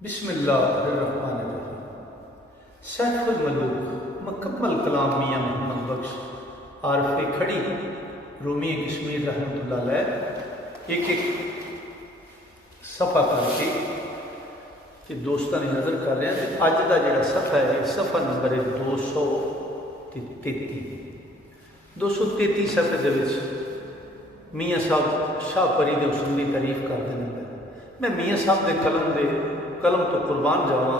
बिस्मिल्लाहिर्रहमानिर्रहीम। सैफुल मलूक मुकम्मल कलाम मियाँ मोहम्मद बख्श आरफ़ खड़ी रूमी कश्मीर रहमतुल्लाह अलैह एक एक सफ़ा करके कि दोस्तों ने नज़र कर रहे हैं। अज का जोड़ा सफ़ा है सफ़ा नंबर है 233 सफ़े के मियाँ साहब शाहपरी के हुस्न की तारीफ करते हैं। मैं मियाँ साहब के कलम तो कुर्बान जावा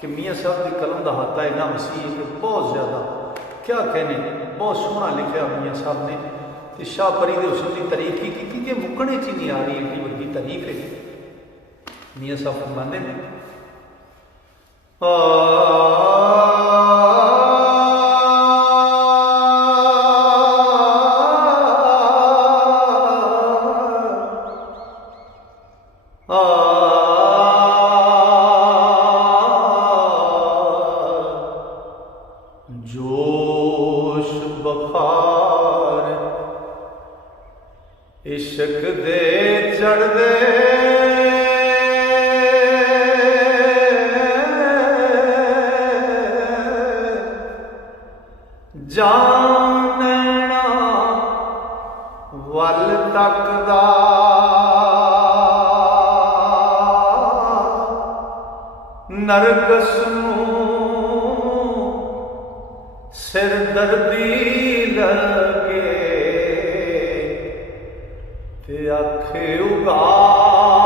कि मियाँ साहब की कलम का हाथा इन्ना वसी है कि बहुत ज़्यादा क्या कहने, बहुत सोहना लिखा मियाँ साहब ने। तो शाहपरी के हुस्न की तारीफ की कि मुकने च नहीं आ रही, एडी वड्डी तारीफ है। मियाँ साहब फरमाते हैं जोश बखार इश्क दे चढ़ दे जानना वल तकदा नरगस सिर दर्दी लगे ते आखे उगाड़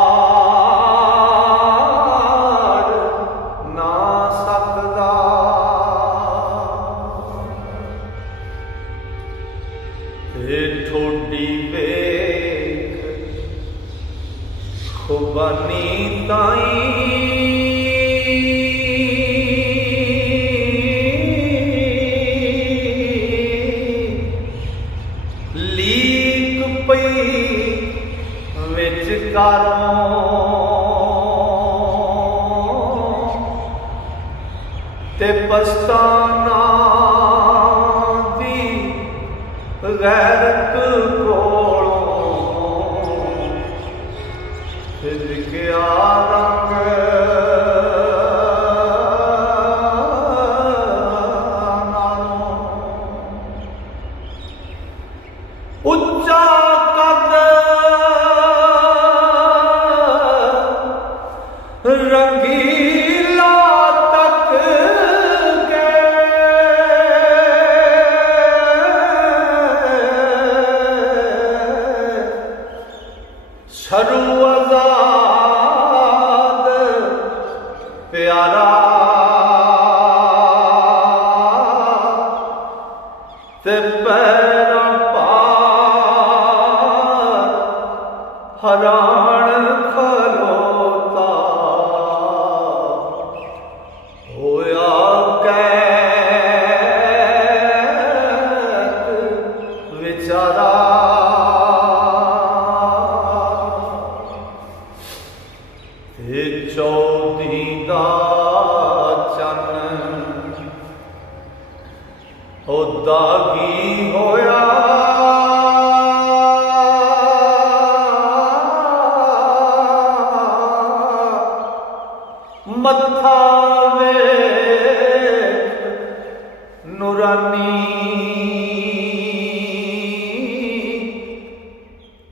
ना सकदा। ते ठोडी वेख खुबानी ताई ते पछताना दी गैरत कोलों फिर गया रंग नालों। उच्चा रंगीला तक के सरू आजाद प्यारा ते पैरा पार हरान खलोता होया कैद बेचारा। ते चौधी दा चन्न ओ दागी होया मत्था वेख नूरानी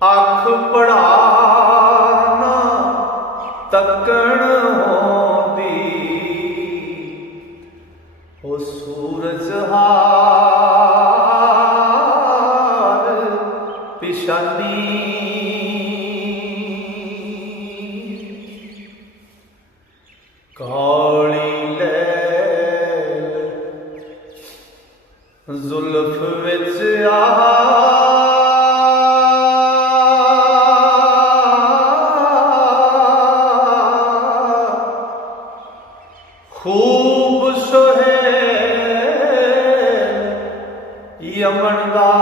अख पढ़ाना तकण होंदी ओ सूरज हार पिशानी। काली लैल जुल्फ विच आ खूब सोहे यमन दा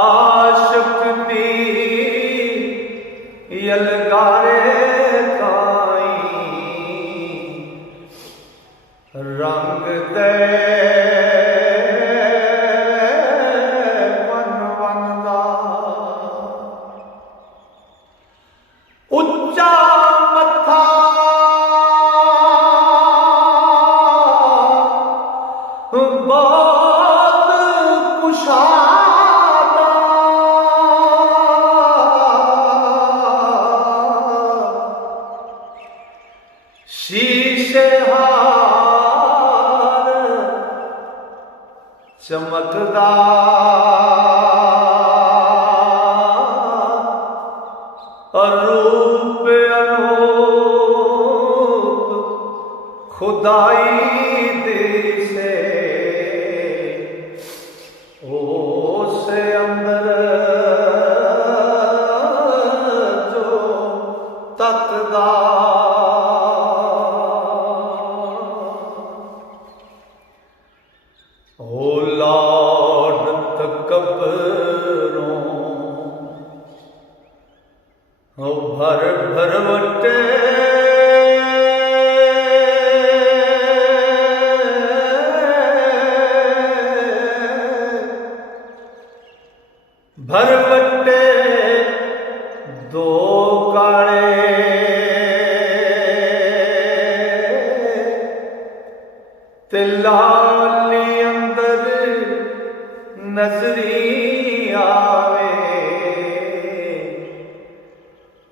आशिक दी यलगारे काई रंग दे मन वन दा। तकदा रूप अनूप खुदाई दिसे से अंदर जो तकदा ओ लॉर्ड तकब्बरों ओ भर भरवटे भरवटे दो काले ते लाली अंदर नजरी आवे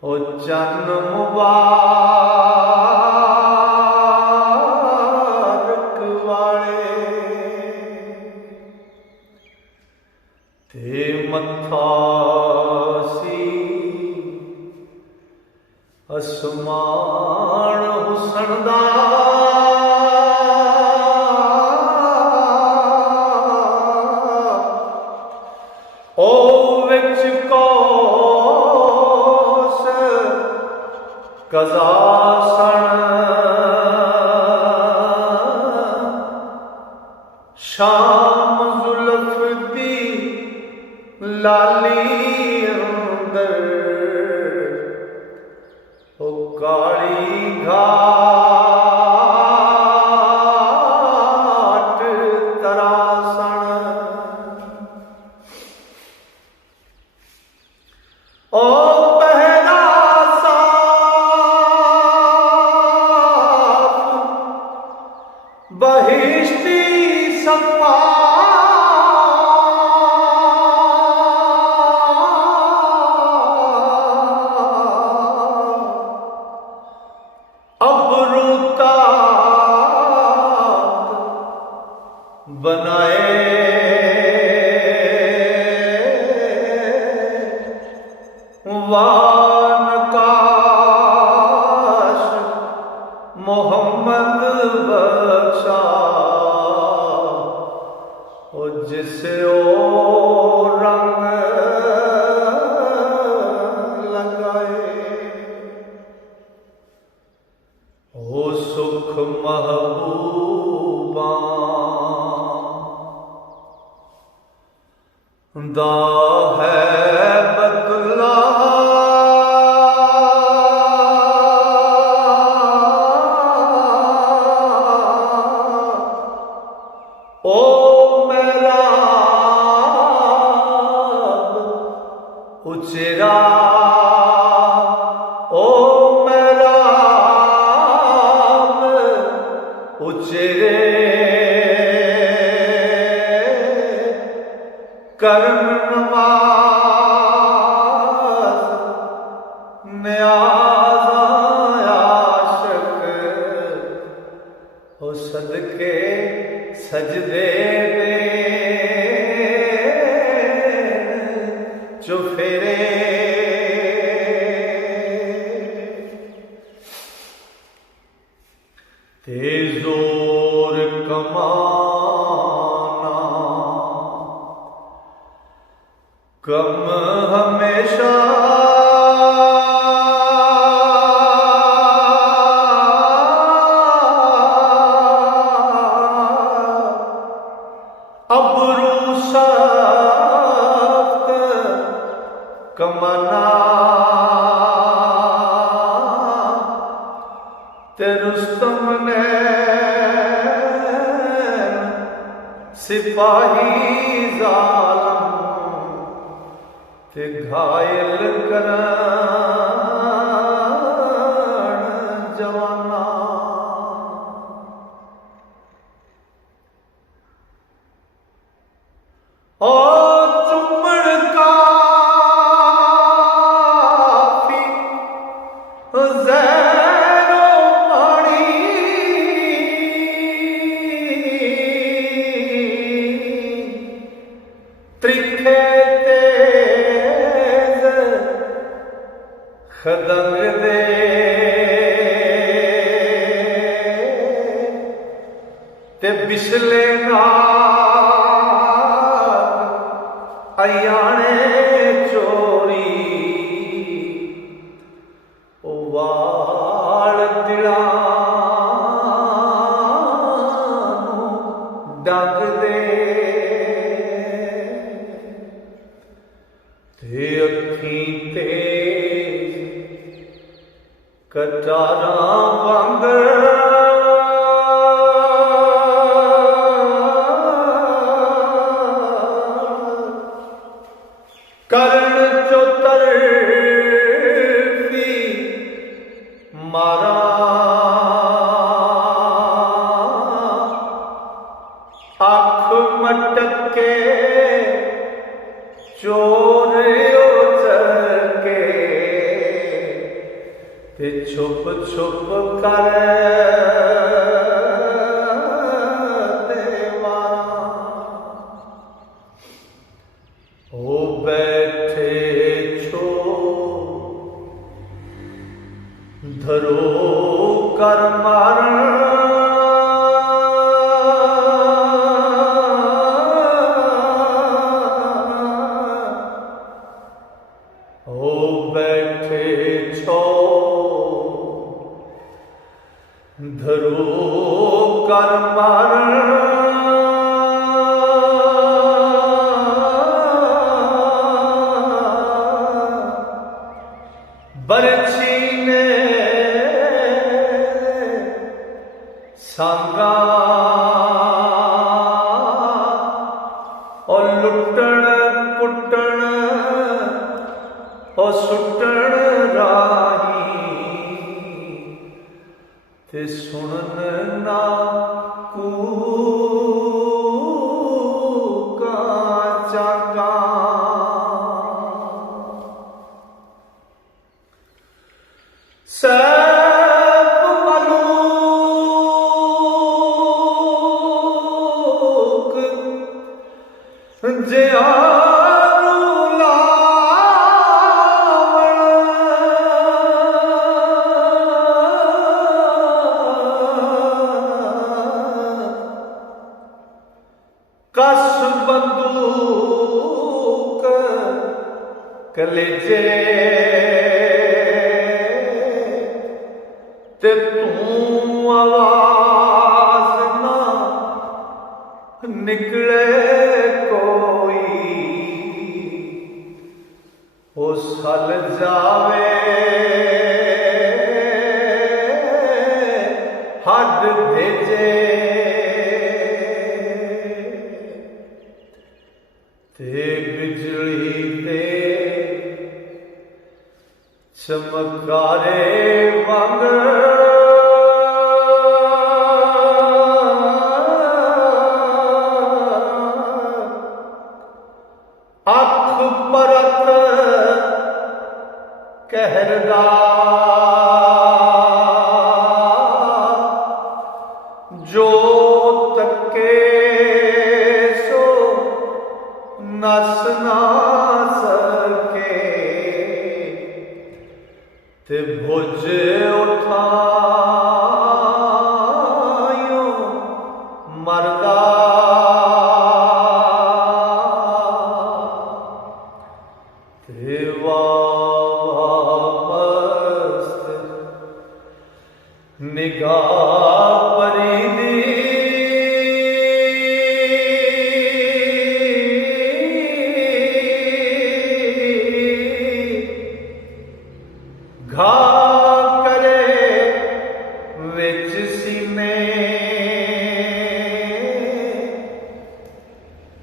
ओ चन्न मुबारक वाले ते मत्था सी असमान हुसन दा ओ विच कौस कज़ा सन शाम जुल्फ दी लाली अंदर ओ काली घाट तरासन ओ पहला साफ बहिश्ती सपा बनाए वानकाश मोहम्मद बख्शा ओ जिसे ओ रंग लगाए ओ सुख महबूबा दा है बदला ओ मेरा उचेरा ओ मेरा उचेरे करम नवाज न्याज़ आशिक ओ सदके सजदे दे चुफेरे ते जोर कमाना कम हमेशा अबरू सख्त कमाना ते रुस्तम ने सिपाही जालम ते घायल करन जवाना ओ चुम्मण काफी ज़ैरो पानी खदंग दे ते बिछले नाल अयाने चोरी ओ वाल दिलां डंग दे ते अखीं तेज कटारां वांगर करण चो तरफी मारा आँख मटके चोर के ते छुप छुप कर देवारा ओ बैठे छो धरो कर मारण ओ बैठे छो धरो कर मारण बरछी ने सांगा और लुटण पुटण और सुटण राही ते सुनन ना कूका चाका सब मलूक जे आरू लावण कस बंदूक कलेजे ते तू आवाज ना निकले कोई ओ सल जावे हद भेजे ते बिजली दे चमकारे वांगर अख परत कहरदा जो तके सो नस ना सके ते भुज उठायो मरदा ते वापस निगाह परीदी घा करे विच सीने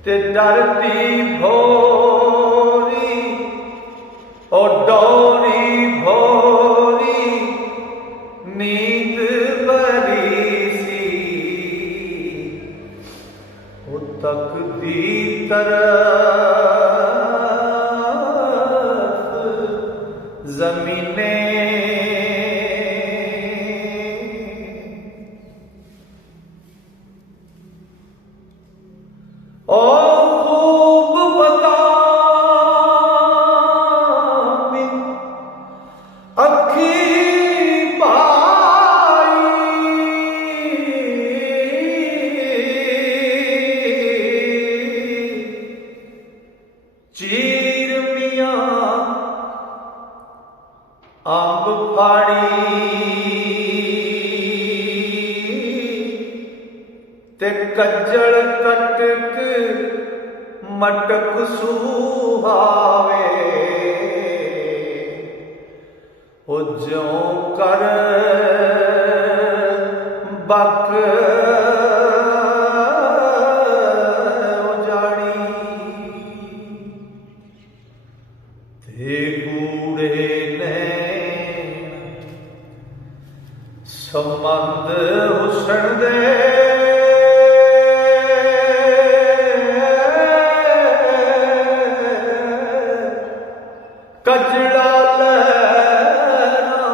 ते डरती भोरी और डोरी भोरी नींद भरी सी वो तकदी तरफ जमीने अंब फाड़ी ते कज्जल कटक मटक सुहावे, ओ ज्यों कर बक उजाड़ी, ते गूढ़े ने संबंध हुसन दे, कजड़ा लैना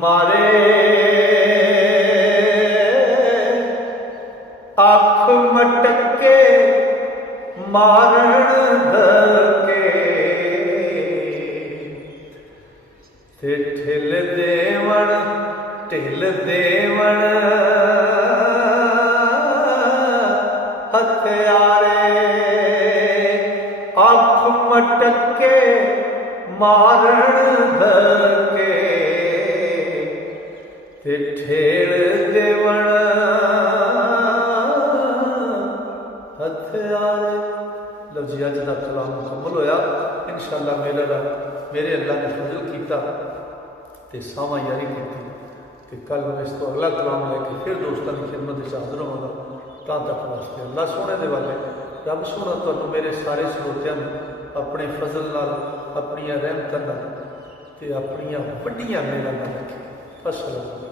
मारे, अख मटके मारण धके, ते ठिल देवण हथियारे, अख मटके मारण धके, ते ठेल देवण हथियारे। लो जी अज का कलाम मुकम्मल होया। इंशाअल्लाह मेरे अल्लाह ने फजल किया ते सावा यारी की कि कल मैं इस तो अगला कलाम लैके फिर दोस्तों की खिदमत हाजिर होगा। तां तक वास्ते अल्लाह सोने दे वाले रब सोना तुहानू मेरे सारे श्रोतियां अपने फजल नाल अपनियां रहमतां नाल ते अपनियां वड्डियां मेहरां नाल रखे। अस्सलाम।